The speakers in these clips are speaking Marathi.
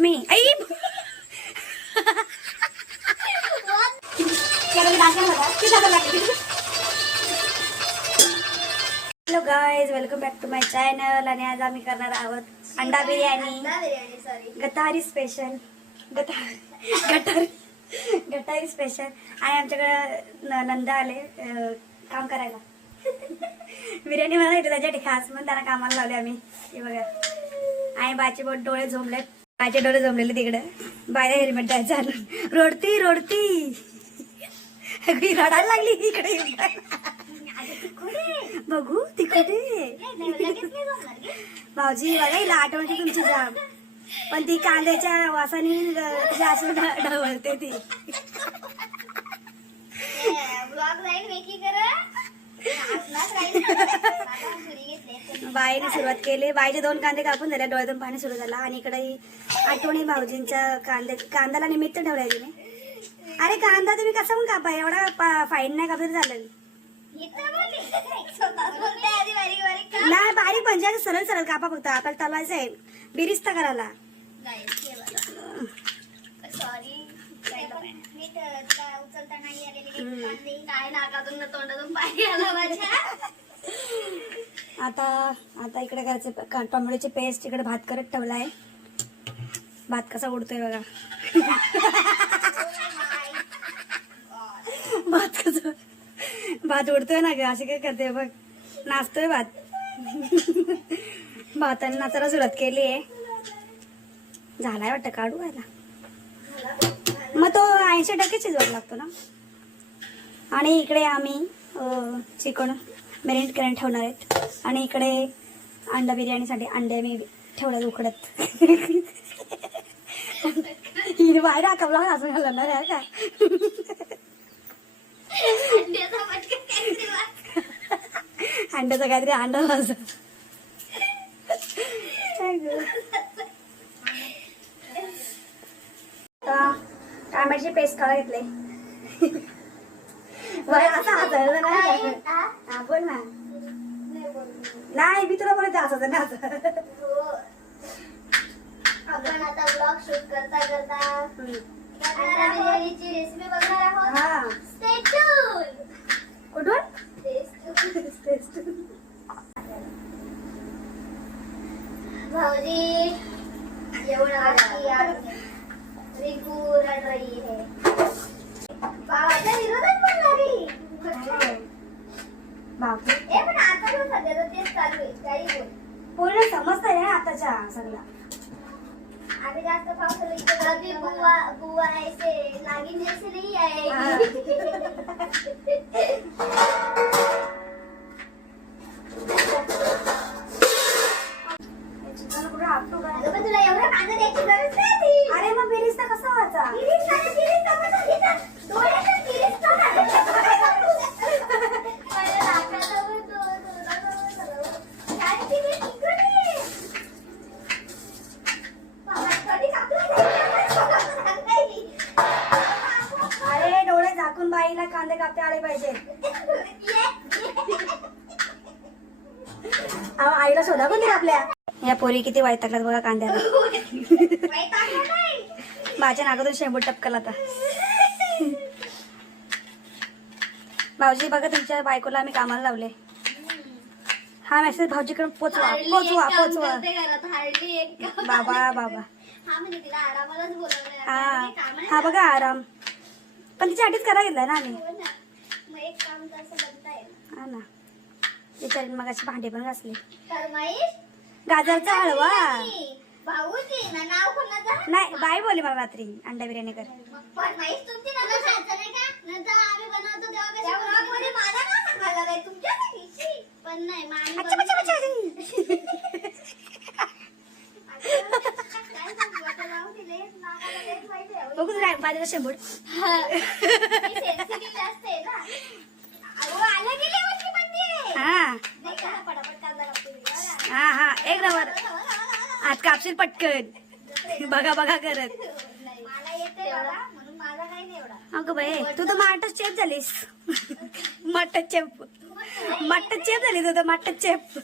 मी आई hello guys, welcome back to my channel. आणि आज आम्ही करणार आहोत अंडा बिर्याणी गटारी स्पेशल. गटारी स्पेशल. आणि आमच्याकडे नंदा आले काम करायला. बिर्याणी बनवायची त्याच्यासाठी खास म्हणून त्यांना कामाला लावले आम्ही. हे बघा, आणि बायचे बोट डोळे झोंबले. बायचे डोळे झोंबलेले तिकडे. बायला हेल्मेट द्यायचं झालं. रोडती रडायला लागली इकडे. बघू तिकडे भाऊजी बघा, हिला आठवणची तुमची जाम. पण ती कांद्याच्या वासाने जास्त ढवळते ती. बाईने सुरुवात केली. बाईचे 2 कांदे कापून झाले, डोळ्यातून पाणी सुरू झाला. आणि इकडे आठवणी भाऊजींच्या कांद्याला निमित्त ठेवलाय तिने. अरे कांदा तुम्ही कसा पण कापा, एवढा फाईन नाही कापलं चालेल. नाही बारीक म्हणजे सरळ सरळ कापा, फक्त आपल्याला तलायचं आहे बिरिस्ता करायला. आता इकडे करायचं टोमॅटोची पेस्ट. इकडे भात करत ठेवलाय. भात कसा उडतोय बघा. भात उडतोय ना ग, असे काय करते बघ. नाचतोय भात. भाताने नाचायला सुरुवात केली आहे. झालाय वाटतं, काढू व्हायला. मग तो 80% शिजवायला लागतो ना. आणि इकडे आम्ही चिकन मॅरिनेट करून ठेवणार आहेत. आणि इकडे अंडा बिर्याणीसाठी अंडे मी ठेवल्यात उकडत. बाहेर आकावला असं घालणार आहे का. अंड्याचा काहीतरी अंडा भाज. टोमॅटोची पेस्ट करा घेतले. असं हाताळलं नाही आपण ना. नाही मी तुला बोलत असं ना. आपण आता ब्लॉग शूट करता करता बिर्याणीची रेसिपी बघणार आहोत. Stay tune. कुठून भाऊजी जेवण रिंकू रड रही है. बाबाच्या विरोधात बोलणारी. पण आता तो सध्या तेच चालू आहे. काही बोल पूर्ण समजतंय ना आताच्या सगळं. आम्ही जास्त पावसाळा अभी बुआ ऐसे नागिन जैसे नहीं आएगी. तुला एवढा कांदा द्यायची गरज नाही. अरे मग बिरिस्ता कसा व्हायचा. अरे डोळे झाकून बाईला कांदे कापते आले पाहिजे. आईला शोधा पण नाही आपल्या. या पोरी किती वैतागल्यात बघा कांद्याला. माझ्या नाकातून शेंबूट टपकला आता. भाऊजी बघा, तुमच्या बायकोला आम्ही कामाला लावले. हा मेसेज भाऊजीकडे पोचवा. बाबा हा बघा आराम. पण तिच्या आठीच करा घेतलाय ना आम्ही. हा ना. विचार मग अशी भांडे पण घासले. गाजरचा हलवा नाही. बाई बोलली मला रात्री अंडा बिर्याणी कर. बघू बाजूला शेंबूड. हा एक नंबर. आज कापशील पटकन. बघा करत. अगं बाई, तू तर मास्टर शेफ झालीस. मास्टर शेफ झाली तू तर. Master chef.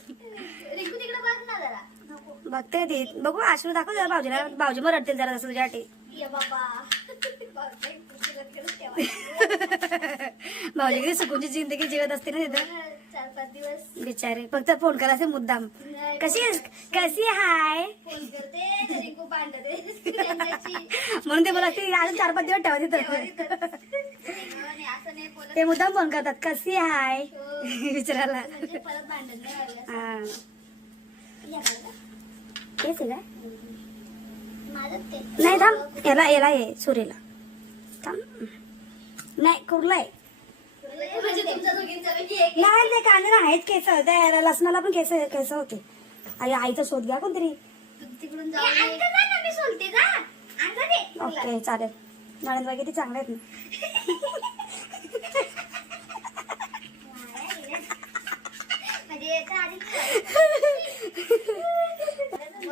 बघते ती बघू अश्रू दाखव जरा भाऊजीला भाऊजी मग रडतील जरा तसं तुझ्यासाठी ये बाबा भाऊजी किती सुकूनची जिंदगी जीवत असते ना तिथं 4-5 दिवस बिचारे फक्त फोन करायचे मुद्दाम कशी हाय फोन करते तरी खूप भांडते त्यांच्याशी. म्हणून ते मला ती अजून 4-5 दिवस ठेवा तिथं आणि असं नाही बोलत ते मुद्दाम फोन करतात कशी हाय हो. विचारायला म्हणजे परत भांडण नाही व्हावी असं. हा या बघा. तेच आहे काय माझं ते नाही थांब याला ये सुरेला थांब नाही कुर्लाय म्हणजे तुमच्या दोघींचा पैकी एक नाही ते कांद्याला आहेत केस त्या लसणाला पण केस होते आई आईचा शोध घ्या कोणतरी तिकडून जाऊ मी सोलते जा आणलं ते ओके चालेल नळद वगैरे चांगले आहेत ना म्हणजे याच्या आधी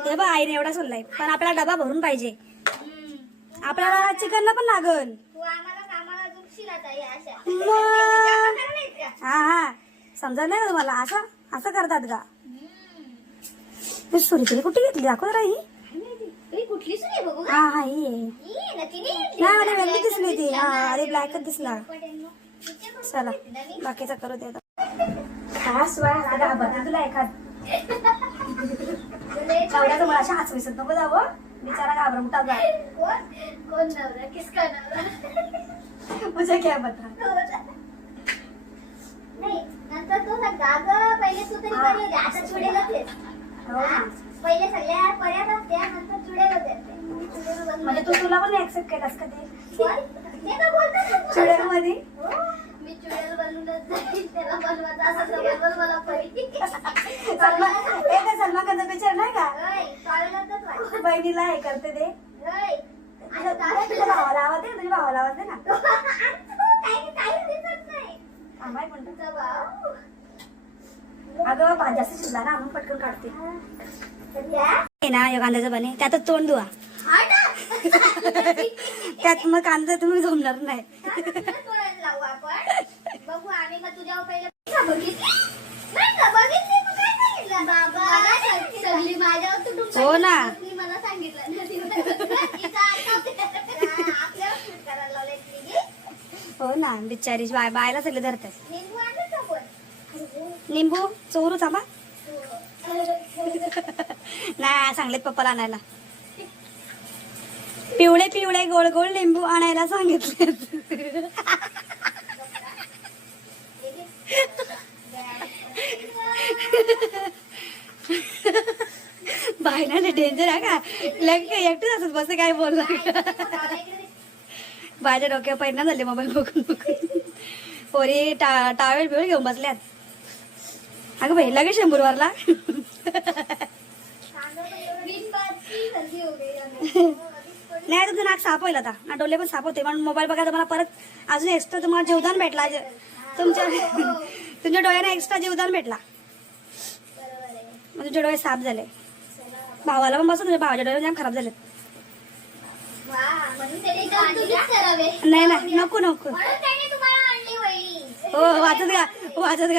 ते बघ आईने एवढा सोडलाय पण आपल्याला डबा भरून पाहिजे आपल्याला चिकनला पण लागल तू आम्हाला कामाला अजून शिलात आहे अशा मग हा हा समजा नाही का तुम्हाला असं असं करतात का ही सुरी तरी कुठे घेतली दाखव जरा ही कुठली सुरी बघू हा हा ही आहे. नाही मला वेगळी दिसली ती हा अरे ब्लॅकच दिसला चला बाकीचा करू दे खास तुला एखाद चौड्या तुम्हाला अशा हाच विसत नको जावं बिचारा घाबरमुटा जा कोण नवरा किसका नवरा मुझे क्या पता नाही नंतर तो सांगता अगं पहिले तू तरी बरी होती आता चुडेल होतेस हो ना. पहिले सगळ्या पर्यात असत्या नंतर चुडेल होते मी चुडेल बनले. म्हणजे तू तुला पण ऍक्सेप्ट केलास का ते बोल. ते तर बोलतात चुडेल मध्ये हो, मी चुडेल बनूनच जाईल त्याला बनवायचं असं समजलं मला परी सलमान खानचा पिक्चर नाही का टॉयलेटच वाटतं बहिणीला हे करते ते तुझ्या भावाला आवाज दे तुझ्या भावाला आवाज दे ना काही दिसत नाही थांबाय पण तुझा भाऊ अगं भात जास्त शिजला ना म्हणून पटकन काढते सध्या हे ना या कांद्याचं बने त्यातच तोंड धुवा त्यात मग कांदा तुम्ही जमणार नाही लावू आपण बघू आम्ही मग तुझ्या पहिले बघितली नाही का बघितली मग काय सांगितलं बाबा सगळी माझ्यावर तुटून हो ना. मला सांगितलं आपल्याला शूट करायला लावलंय तिने. हो ना बिचारी बायला सगळे धरतात निंबू आणलं का पण निंबू चोरू थांबा नाही सांगलेत पप्पाला आणायला पिवळे पिवळे गोळ गोळ लिंबू आणायला सांगितले बायला डेंजर आहे का एकटेच असत बस काय बोलला बायच्या डोक्यावर परिणाम झाले मोबाईल बघून बघून पोरी टावेल बिवळ घेऊन बसल्यात अगं भाई लगेच शंभरवारला नाही तुझं नाक साफ होईल आता ना डोले पण साफ होते पण मोबाईल बघायला मला परत अजून एक्स्ट्रा तुम्हाला जीवदान भेटला तुमच्या डोळ्याने एक्स्ट्रा जीवदान भेटला मग तुमचे डोळे साफ झाले भावाला पण बसून तुझ्या भावाच्या डोळे जाम खराब झाले नाही नाही नको नको हो वाचत गा वाचत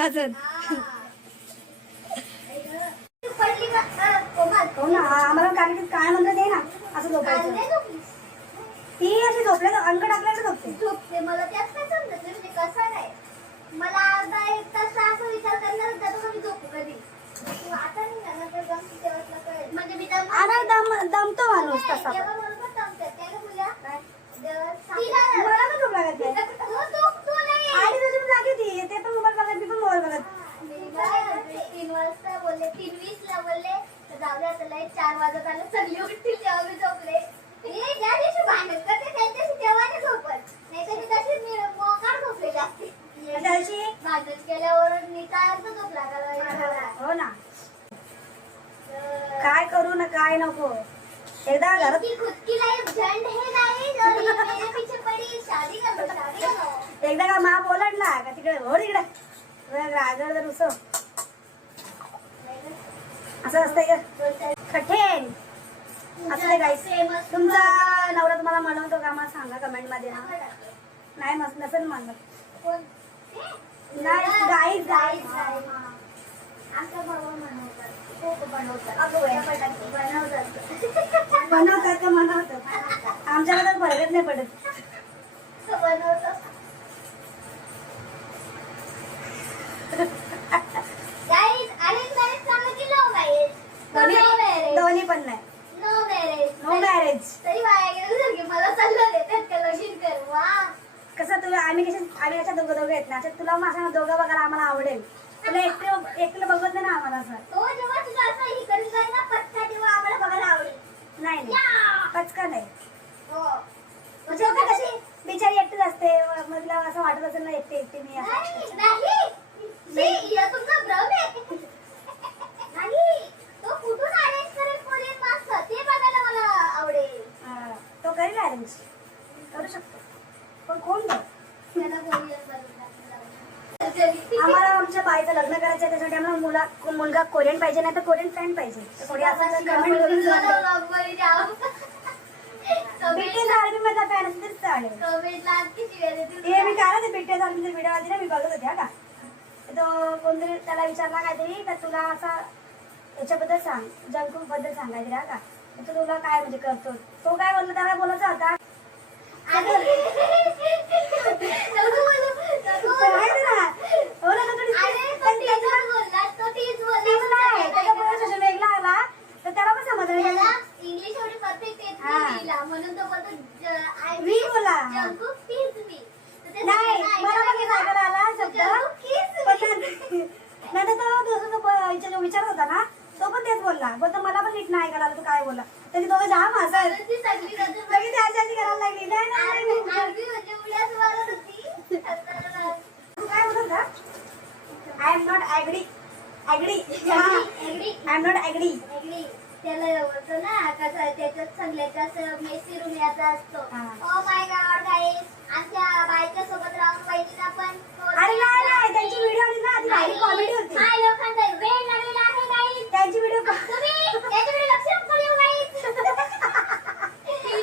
हो ना आम्हाला काय म्हणतात ते ना असं झोपायचं ती अशी झोपल्या अंक टाकल्याचं झोपते झोपते मला त्याच काय समजत नाही म्हणजे कसं नाही मला अर्धा एक तास असं विचार करणार होता तर मी झोपू कधी आता नाही ना नंतर गमती तेव्हा कळेल म्हणजे मी दमतो माणूस तसा तेव्हा बरोबर जमतात त्याला बोलूया मला पण झोप लागत नाही आणि तुझी पण जागी होती ते पण मोबाईल बघत मी पण मोबाईल बघत 3 वाजता बोलले 3:20 ला बोलले तर जाऊ द्या त्याला 4 वाजत आलं सगळी उठतील तेव्हा मी झोपले ज्या दिवशी भांडण करते त्यांच्याशी तेव्हा नाही झोपत नाही तर मी तशीच मी मोकार झोपले जास्ती भांडण केल्यावर मी काय अर्थ झोप लागला हो ना काय करू ना काय नको एकदा घरात खुद की लाइफ झंड है गाइस और ये मेरे पीछे पड़ी शादी करो एकदा का मा बोलडला का तिकडे हो तिकडे रागड जर उसव असं असतंय कठेन असं ते गाईस तुमचा नवरा तुम्हाला म्हणवतो का मला सांगा कमेंट मध्ये ना नाही मस्त नसेल म्हणत नाही गाईस आमचा भाऊ म्हणतात खूप बनवतात. अगं वया पटाके बनवतात. बनवतात का बनवतात आमच्याकडे तर फरकच नाही पडत. बनवतात. Guys, arrange marriage चांगलं की love marriage? दोन्ही No marriage. दोन्ही पण नाही. No marriage. No marriage. तरी वाया गेलं सारखे मला सल्ला देतात का लगीन कर. वा. कसं तुला आम्ही अशा दोघं आहेत ना, अशा तुला माझ्या दोघं बघायला आम्हाला आवडेल. तुला एकटं बघत नाही ना आम्हाला असं. तो जेव्हा तुझा असं इकडे जाईल ना पत्ता तेव्हा आम्हाला बघायला आवडेल. नाही नाही या. पचका नाही. हो. म्हणजे आता कशी बिचारी एकटीच असते, मग तिला असं वाटत असेल ना एकटी मी असं. नाही. नाही. या तुमचा भ्रम आहे. नाही. तो कुठून अरेंज करेल कोरियन मास्टर ते बघायला मला आवडेल. तो करेल अरेंज करू शकतो, पण कोण बघ. त्याला कोरियन बनवून आम्हाला आमच्या बाईचं लग्न करायचं आहे, त्यासाठी आम्हाला मुलगा कोरियन पाहिजे, नाही तर कोरियन फ्रेंड पाहिजे. तर कोणी असं कमेंट करून सांगा. बीटीएस आर्मी मधला फॅन असेल तर चालेल. हे मी काय ते बीटीएस आर्मीचा व्हिडिओ आली ना, मी बघत होते. हा का तो कोणतरी त्याला विचारला काहीतरी तर तुला असा याच्याबद्दल सांग, जंकफूड बद्दल सांगायचं. हा का तर तुला काय म्हणजे करतो, तो काय बोलला, त्याला बोलायचा होता वेगळा आला तर त्याला पण समजलं इंग्लिश एवढी परफेक्ट येत हा. नाही तिला, म्हणून तो बोलतो मी बोला. जंकफूड तीच मी. तर ते नाही सगळ्यांना मला पण ऐकायला सांगायला आला शब्द, जंकफूड तीच पण मी. नंतर तो दुसरा जो विचारत होता ना, तो पण तेच बोलला. बोलतो मला पण नीट नाही ऐकायला आलं, तू काय बोलला. त्याची दोघं जाम हसत कारण ती सगळी रजत लगेच त्याची आजी करायला लागली. नाही नाही, नाही नाही. आरबी म्हणजे उड्याच मारत होती. तू काय बोलत होता? I am not agree. Agree Agree. I am not agree. Agree. त्याला होतं ना कसं त्याच्यात सगळ्यात असं मेसी रूम याचा असतो. हा. ओ माय गॉड गाईस, आमच्या बायच्या सोबत राहून वहिनीला पण अरे नाही नाही, त्यांची व्हिडिओ आली ना, ती भारी कॉमेडी होती. काय लोकांचा वेळ लागलेला आहे गाईस. त्यांची व्हिडिओ तुम्ही त्याच्याकडे लक्ष नको देऊ गाईस.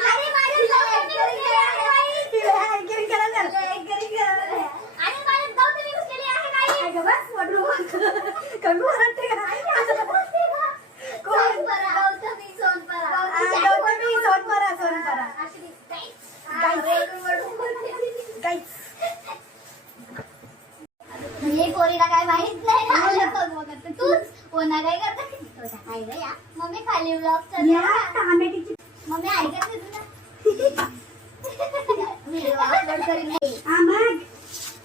अरे माझ्या गौतमी घुसलेली आहे गाईस. आणि माझ्या गौतमी घुसलेली आहे गाईस. कमी वाटते का? कोण? गौतमी सोनपरा. गौतमी सोनपरा. अशी गाईस. गाईस. वळून बोलते. काहीच हे पोरीला काय माहित नाही ना. तूच कोणा काय करता. मम्मी खाली ब्लॉग टमाट्याची मम्मी ऐकत नाही तुला. व्हिडिओ अपलोड करीन नाही. हा मग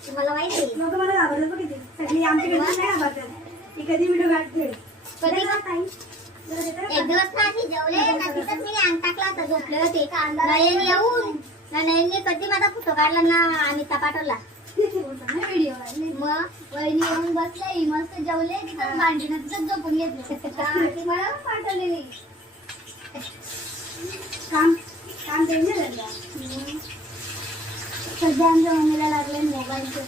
तुम्हाला माहिती आहे? लोक मला घाबरलं पण किती. सगळी आमच्याकडे नाही घाबरतात. ती कधी व्हिडिओ काढते. कधी? ताई एक दिवस ना अशी जेवले ना तिथंच मी अंग टाकला होता, झोपले होते. नयन येऊन नयनने कधी माझा फोटो काढला ना आणि पाठवला. व्हिडिओ मग वहिनी येऊन बसले, मस्त जेवले, तिथं भांडीनं तिथं झोपून घेतले. ती मला पाठवलेली. काम काम डेंजर झालं. सध्या आमच्या मम्मीला लागले मोबाईलचे.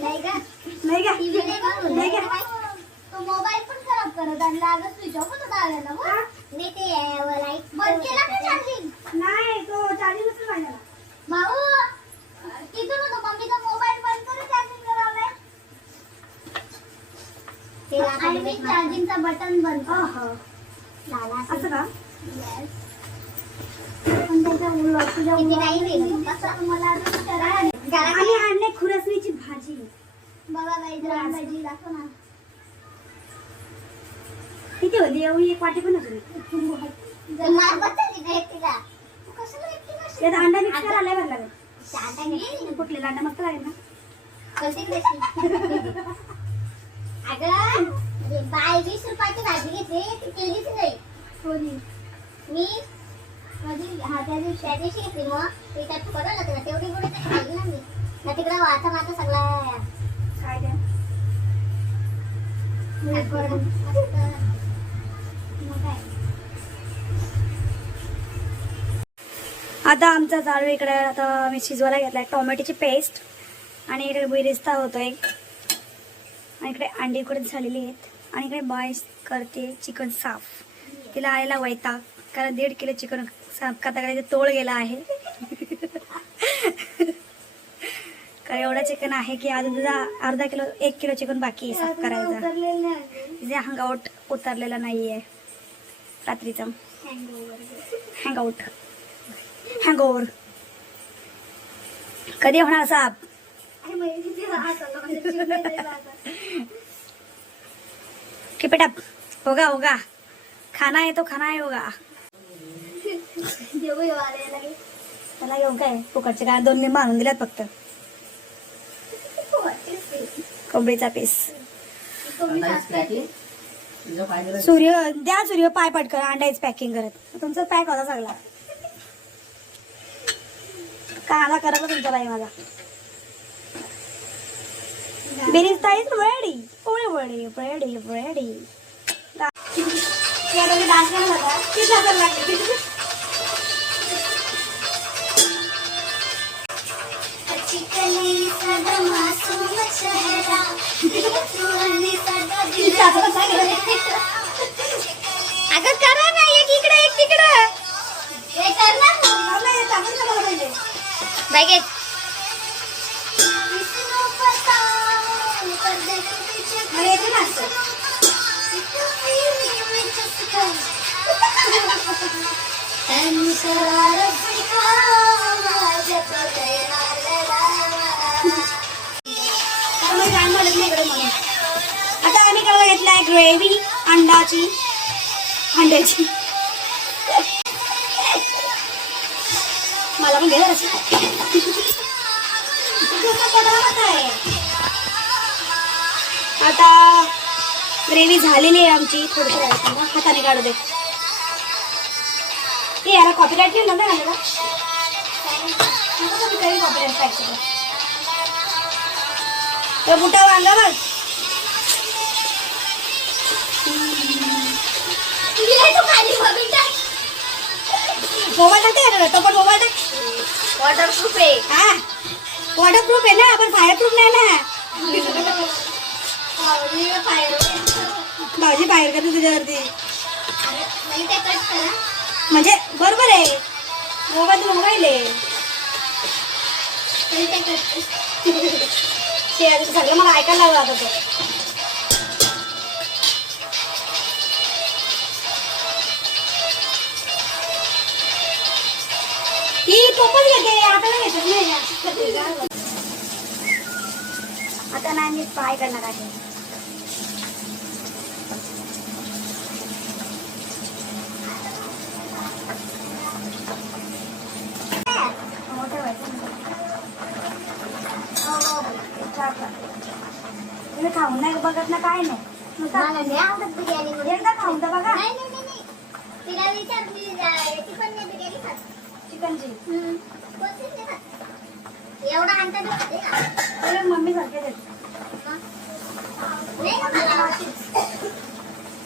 नाही का? नाही का? टीव्ही नाही बघून. नाही का? तो मोबाईल पण खराब करत आणि लागत स्विच ऑफ होत आलेला. नाही ते लाईट बंद केला का चार्जिंग? नाही तो चार्जिंग नसेल पाहिजे. भाऊ तिथून होतो मम्मीचा मोबाईल बंद करून चार्जिंग लावलाय. आणि मी चार्जिंगचा बटन बंद झाला असं का? पण त्याचा उलट तुझ्या मला अजून करायला आणि आणले खुरसणीची भाजी. बघा गाईज रानभाजी दाखव ना. किती होती एवढी? एक वाटी पण असेल. त्यात अंडा मिक्स करायला लय भारी लागेल. फुटलेला अंडा मस्त लागेल ना. अगं बाय 20 रुपयाची भाजी घेते ती केलीच नाही. मी कधी त्या दिवशी घेतली. मग ते त्यात पडलं होतं तेवढी गोडी तरी खाल्ली ना मी. ना तिकडं वाचा माझा सगळा काय द्या आता आमचा चालू इकडे. आता मी शिजवायला घेतलाय टोमॅटोची पेस्ट आणि इकडे बिरिस्ता होतोय आणि इकडे अंडी उकडून झालेली आहेत आणि इकडे बाय करते चिकन साफ. तिला आलेला वैताग, कारण 1.5 किलो चिकन साफ करता करायचं तोळ गेला आहे. कारण एवढा चिकन आहे की अजून तुझा अर्धा किलो 1 किलो चिकन बाकी आहे साफ करायचा. तिथे हँगआउट उतरलेला नाही आहे रात्रीचा. हँगआउट हँगओव्हर कधी होणार साप. Keep it up. होगा होगा. खाना है तो खाना है होगा. त्याला घेऊन काय फुकटचे काय 2 लिंब आणून दिल्यात फक्त. कोंबडीचा पीस. सूर्य पाय पटकन अंड्याच पॅकिंग करत. तुमचं पॅक होता सगळा. काला करत तुमच्या बाई माझा. Birista is ready. Ready ready ready. Dance करत होता. ती साखर लागली. अगं करा ना. एक इकडे एक तिकडे. बाय गेट. आता आम्ही करायला घेतलाय ग्रेव्ही अंड्याची. मला पण घ्या. आता ग्रेव्ही झालेली आहे आमची. थोडंसं हाताने काढू दे. ते याला कॉपीराईट नाही ना घालायला. कॉपीराईट ते बुटा वांगा बघ. मोबाईल टाकते तो पण. मोबाईल टाक. वॉटरप्रूफ आहे. हा वॉटरप्रूफ आहे ना पण फायरप्रूफ नाही ना. भाजी बाहेर करते तुझ्यावरती. म्हणजे बरोबर आहे. मोबाईल आहे. सगळं मला ऐकायला लागलं आता. ही तोपच घेते. आपल्याला घेतच नाही. आता नाही मी फ्राय करणार आहे. खाऊन नाही बघत ना काय नाही. एकदा खाऊन तर बघा. तिला विचार ती पण नाही बिर्याणी खात. चिकनची एवढा आणता मम्मी सारखे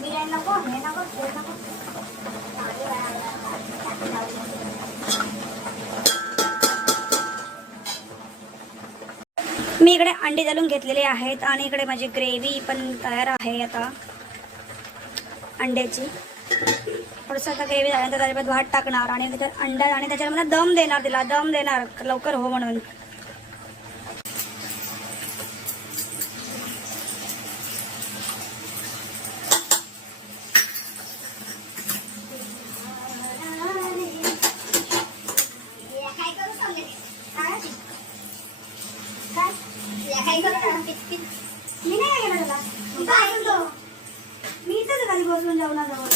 बिर्याणी नको हे नको ते नको. मी इकडे अंडे तळून घेतलेले आहेत आणि इकडे माझी ग्रेव्ही पण तयार आहे. आता अंड्याची थोडंसं आता ग्रेव्ही झाल्यानंतर त्याच्यात भात टाकणार आणि त्याच्यात अंडा आणि त्याच्यामध्ये दम देणार. तिला दम देणार लवकर हो म्हणून. मी नाही गेला त्याला. मी इथंच खाली बसून जेवणाजवळ.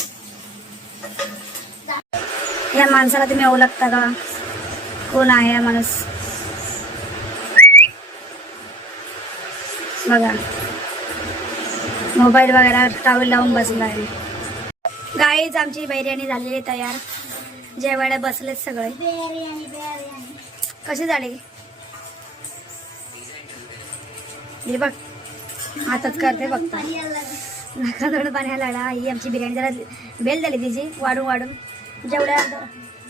या माणसाला तुम्ही ओळखता का? कोण आहे हा माणूस? बघा मोबाईल वगैरे टावेल लावून बसला आहे. गाईज आमची बिर्याणी झालेली तयार. जेवायला बसलेत सगळे. कशी झाली? हे बघ हातच करते बघता. नका थोडं पाणी लागला. ही आमची बिर्याणी जरा बेल झाली तिची वाढून वाढून जेवढ्या.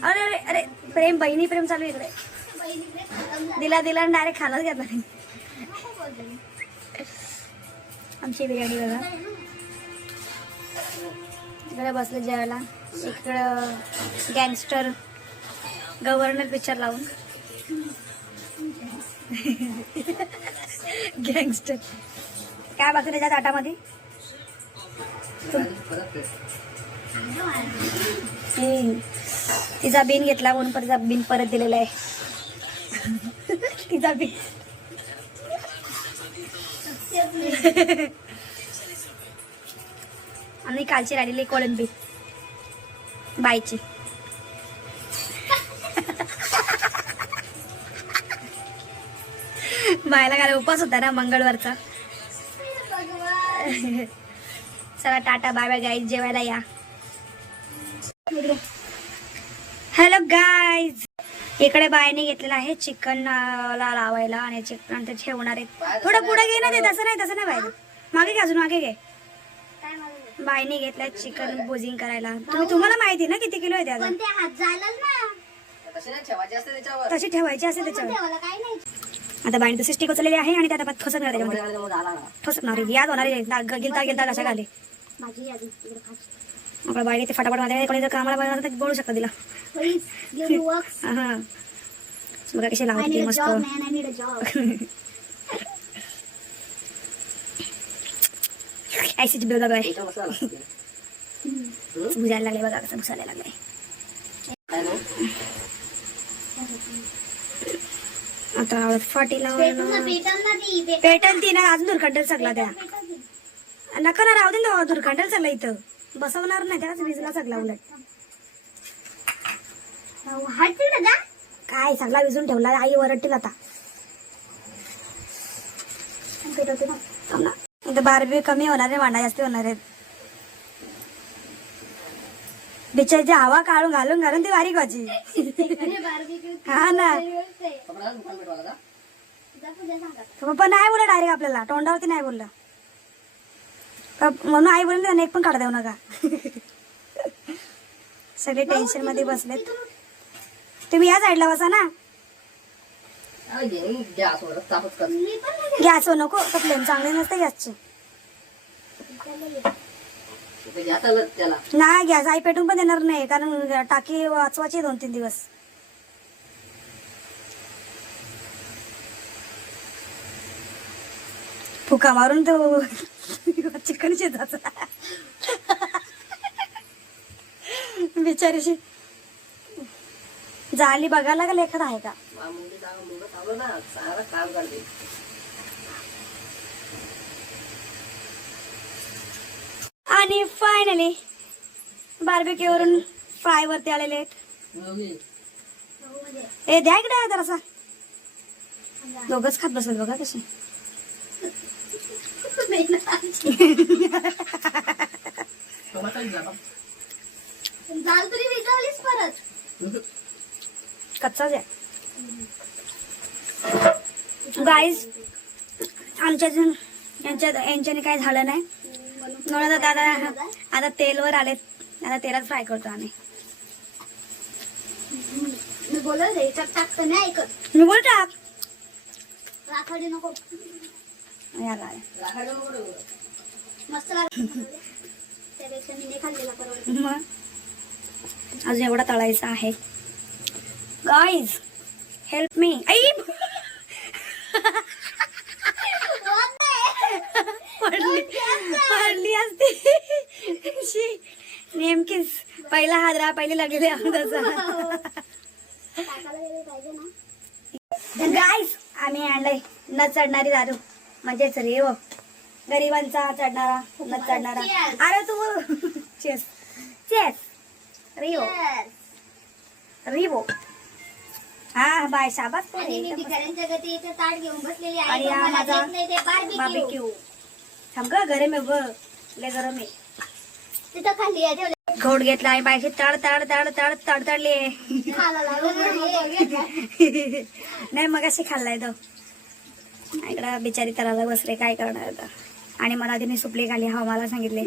अरे अरे अरे प्रेम बहिणी प्रेम चालू इकडे. दिला दिला डायरेक्ट खालाच घेतला नाही. आमची बिर्याणी बघा. इकडे बसले जेवायला. इकडं गँगस्टर गव्हर्नर पिक्चर लावून. गँगस्टर काय बघतो त्याच्या ताटामध्ये? तिचा बिन घेतला म्हणून परत बिन परत दिलेला आहे. तिचा बिन आणि कालची राहिलेली कोळंबी बाईची. बायला काय उपास होता ना मंगळवारचा. चला टाटा बाय बाय गाईज, जेवायला या. हॅलो गाईज, इकडे बायने घेतलेला आहे चिकन ला लावायला आणि चिकन ते ठेवणार आहेत. थोडं पुढे घे ना, ते तसं नाही बाय, मागे घे, अजून मागे घे. बायने घेतलाय चिकन भुजिंग करायला. तुम्हाला माहिती ना किती किलो आहे त्या? तशी ठेवायची असेल त्याच्यावर. आता बाईने दुसरी स्टिक उचललेली आहे आणि त्यात ठोसणार ठोसणार याद होणार आहे. गिलता गिलता कशा घाले आपल्या बाईने ते फटाफट मध्ये कोणी जर कामाला बनवलं तर बोलू शकता तिला. हा बघा कशी लावते मस्त. ऐसीच बिल बघा भुजायला लागले बघा कसं भुसायला लागले. आता फाटी लावून पेटल ती ना अजून दुर्खंडल सगळा त्या नका ना राहू दे ना. दुर्खंडल सगळं इथं बसवणार नाही त्यालाच विजला सगळा उलट. काय सगळा विजून ठेवला आई वरडतील आता. इथं बारबी कमी होणार आहे, भांडा जास्त होणार आहेत. बिचारीची हवा काढून घालून घालून ती बारीक व्हायची. हा ना पप्पा नाही बोला डायरेक्ट आपल्याला तोंडावरती नाही बोलला म्हणून आई बोलून त्यांना एक पण काढ देऊ नका. सगळे टेन्शन मध्ये बसलेत. तुम्ही या साईडला बसा ना. गॅसवर नको, फ्लेम चांगले नसते गॅसचे. नाही गॅस आई पेटून पण देणार नाही कारण टाकी वाचवायची 2-3 दिवस. फुका मारून तो चिकन शिजायचा बिचारीशी जाली बघायला का लेखत आहे का. आणि फायनली बार्बेक्यू वरून फ्राय वरती आलेले आहेत. ए द्या इकडे जरासा. दोघच खात बसत बघा कसे. दाल तरी विचारलीस परत कच्चाच आहे गाईज. यांच्याने काय झालं नाही म्हणून आता तेलवर आले. आता तेलात फ्राय करतो आम्ही. मी बोलत टाकतो नाही ऐकत. मी बोल टाक राखाडी नको मस्त त्यापेक्षा मी नाही खाल्लेला परवडत. मग अजून एवढा तळायचा आहे. Guys help me. पडली असती नेमकीच. पहिला हादरा पहिले लागले गाईज. आम्ही आणलंय न चढणारी दारू म्हणजेच रेव. गरिबांचा चढणारा न चढणारा. अरे तू चेस चेस रिवो रिवो. हा बाय शाबास. ताट घेऊन बसलेली आणि हा माझा बार्बेक्यू. थांब ग गरम आहे ग लय गरम आहे. तिथं खाली आहे ठेवले. घोट घेतला आहे बायशी तड तड तड तड तडतडली. नाही मग अशी खाल्लाय तो. इकडं बिचारी तराला बसले काय करणार आता. आणि मला तिने सुपली खाली हा मला सांगितले.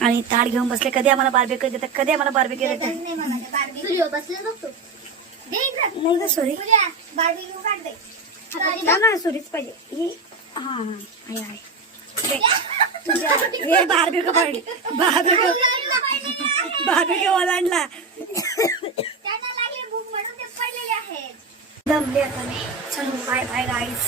आणि ताट घेऊन बसले. कधी आम्हाला बार्बेक्यू देतात, कधी आम्हाला बार्बेक्यू देतात. नाही ग सॉरी ना सुरीच पाहिजे ही. हा आहे आहे तुझ्या बार्बेक्यू पाहिजे. बार्बेक्यू बार्बेक्यू ओलांडला. जमले आता मी. चलो बाय बाय गाईज.